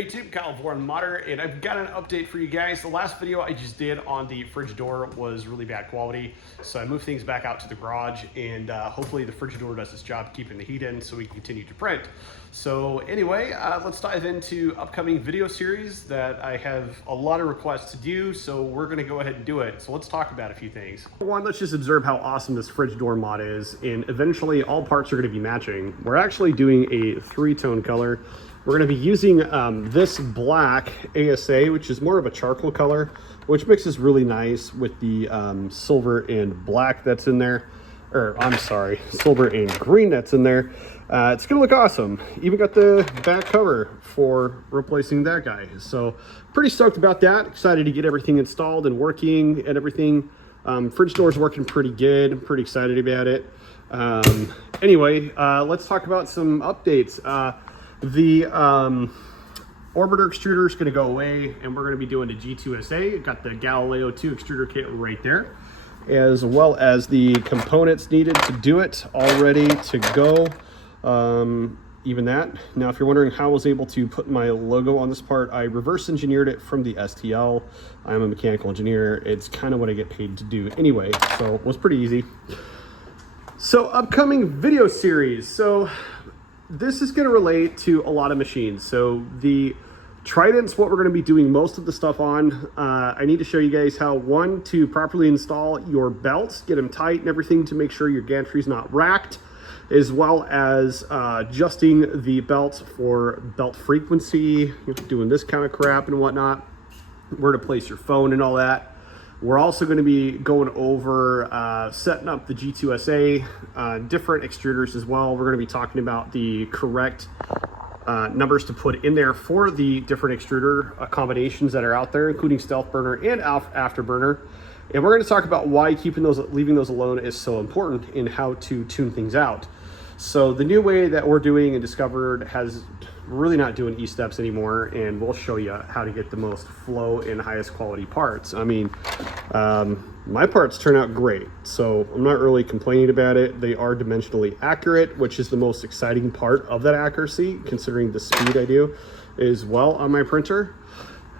YouTube, Kyle Warren Modder, and I've got an update for you guys. The last video I just did on the Frigidor was really bad quality, so I moved things back out to the garage, and hopefully the Frigidor does its job keeping the heat in so we can continue to print. So anyway, let's dive into upcoming video series that I have a lot of requests to do, so we're going to go ahead and do it. So let's talk about a few things. One, let's just observe how awesome this Frigidor mod is, and eventually all parts are going to be matching. We're actually doing a three-tone color. We're going to be using this black ASA, which is more of a charcoal color, which mixes really nice with the silver and black that's in there. Or, I'm sorry, silver and green that's in there. It's going to look awesome. Even got the back cover for replacing that guy. So, pretty stoked about that. Excited to get everything installed and working and everything. Frigidor's working pretty good. I'm pretty excited about it. Anyway, let's talk about some updates. The orbiter extruder is going to go away, and we're going to be doing the G2SA. Got the Galileo 2 extruder kit right there, as well as the components needed to do it all ready to go. Even that. Now, if you're wondering how I was able to put my logo on this part, I reverse engineered it from the STL. I'm a mechanical engineer. It's kind of what I get paid to do anyway, so it was pretty easy. So, upcoming video series. So, this is going to relate to a lot of machines. So the Trident's what we're going to be doing most of the stuff on. I need to show you guys how, one, to properly install your belts, get them tight and everything to make sure your gantry's not racked, as well as adjusting the belts for belt frequency, doing this kind of crap and whatnot, where to place your phone and all that. We're also going to be going over setting up the G2SA, different extruders as well. We're going to be talking about the correct numbers to put in there for the different extruder combinations that are out there, including stealth burner and afterburner. And we're going to talk about why leaving those alone is so important and how to tune things out. So the new way that we're doing and discovered has really not doing E-steps anymore, and we'll show you how to get the most flow and highest quality parts. I mean, my parts turn out great, so I'm not really complaining about it. They are dimensionally accurate, which is the most exciting part of that accuracy, considering the speed I do as well on my printer.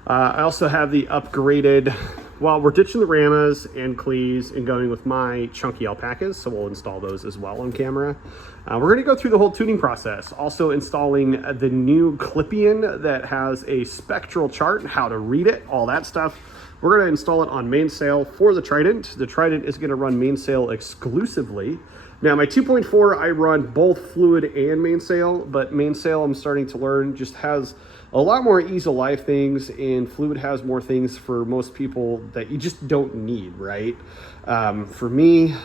I also have the upgraded, well, we're ditching the Ramas and Clees and going with my chunky alpacas, so we'll install those as well on camera. We're going to go through the whole tuning process, also installing the new Clippian that has a spectral chart and how to read it, all that stuff. We're going to install it on mainsail for the Trident. The Trident is going to run mainsail exclusively. Now, my 2.4, I run both fluid and mainsail, but mainsail, I'm starting to learn, just has a lot more ease of life things, and fluid has more things for most people that you just don't need, right? For me,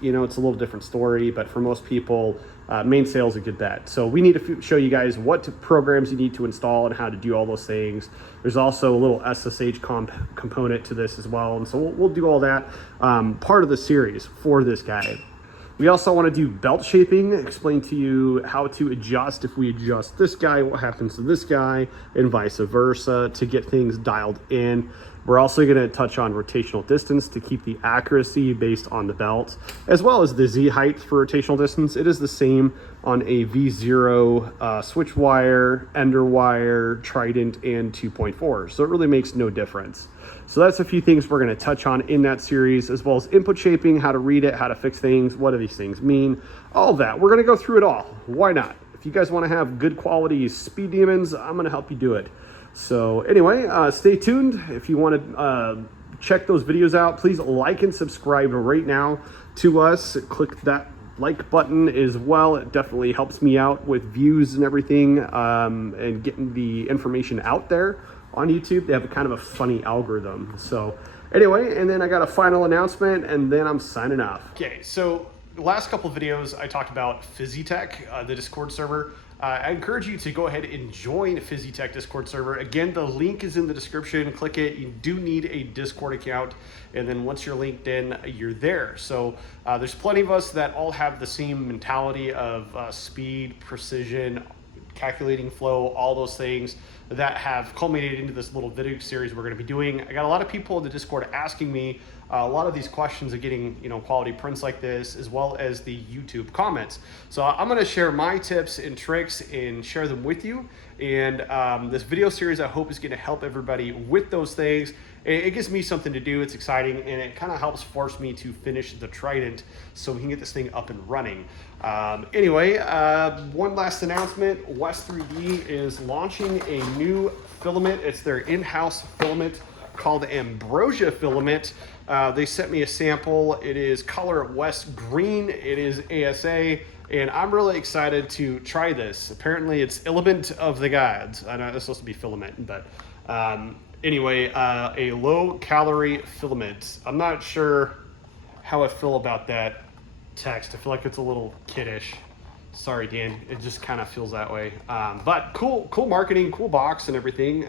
you know, it's a little different story, but for most people, mainsail is a good bet. So we need to show you guys what programs you need to install and how to do all those things. There's also a little SSH component to this as well, and so we'll do all that part of the series for this guy. We also want to do belt shaping, explain to you how to adjust. If we adjust this guy, what happens to this guy, and vice versa to get things dialed in. We're also going to touch on rotational distance to keep the accuracy based on the belt, as well as the Z height for rotational distance. It is the same on a V0 switch wire, ender wire, Trident, and 2.4. So it really makes no difference. So that's a few things we're going to touch on in that series, as well as input shaping, how to read it, how to fix things, what do these things mean, all of that. We're going to go through it all. Why not? If you guys want to have good quality speed demons, I'm going to help you do it. So anyway, stay tuned. If you want to check those videos out, please like and subscribe right now to us. Click that like button as well. It definitely helps me out with views and everything, and getting the information out there on YouTube. They have a kind of a funny algorithm. So anyway, and then I got a final announcement, and then I'm signing off. Okay, so the last couple of videos I talked about Physitech, the Discord server. I encourage you to go ahead and join Physitech Discord server. Again, the link is in the description. Click it. You do need a Discord account, and then once you're linked in, you're there. So there's plenty of us that all have the same mentality of speed, precision, calculating flow, all those things that have culminated into this little video series we're going to be doing. I got a lot of people in the Discord asking me a lot of these questions of getting, you know, quality prints like this, as well as the YouTube comments. So I'm going to share my tips and tricks and share them with you. And this video series, I hope, is going to help everybody with those things. It gives me something to do. It's exciting, and it kind of helps force me to finish the Trident so we can get this thing up and running. Anyway, one last announcement. West 3D is launching a new filament. It's their in-house filament called Ambrosia filament. They sent me a sample. It is color West Green. It is ASA, and I'm really excited to try this. Apparently it's element of the gods. I know it's supposed to be filament, but anyway, a low calorie filament. I'm not sure how I feel about that text. I feel like it's a little kiddish. Sorry, Dan, it just kind of feels that way. But cool marketing, cool box and everything.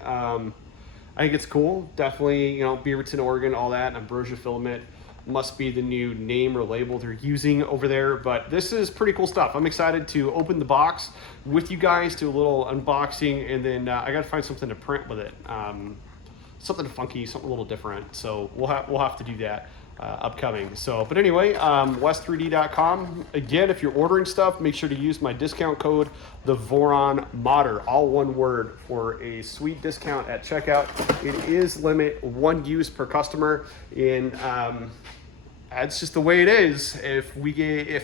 I think it's cool. Definitely, you know, Beaverton, Oregon, all that. Ambrosia filament must be the new name or label they're using over there. But this is pretty cool stuff. I'm excited to open the box with you guys, do a little unboxing, and then I got to find something to print with it. Something funky, something a little different. So we'll have to do that upcoming. So, but anyway, west3d.com. Again, if you're ordering stuff, make sure to use my discount code, the Voron Modder, all one word, for a sweet discount at checkout. It is limit 1 use per customer, and that's just the way it is. If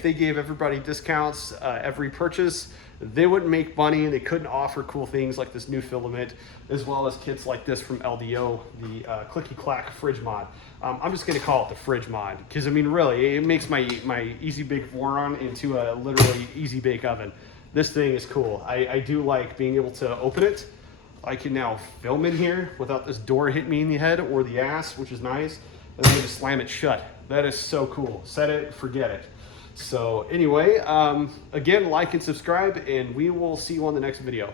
they gave everybody discounts every purchase, they wouldn't make money. They couldn't offer cool things like this new filament, as well as kits like this from LDO, the Clicky Clack Fridge Mod. I'm just gonna call it the Fridge Mod, because I mean, really, it makes my Easy Bake Voron into a literally Easy Bake oven. This thing is cool. I do like being able to open it. I can now film in here without this door hitting me in the head or the ass, which is nice. And then just slam it shut. That is so cool. Set it, forget it. So anyway, again, like and subscribe, and we will see you on the next video.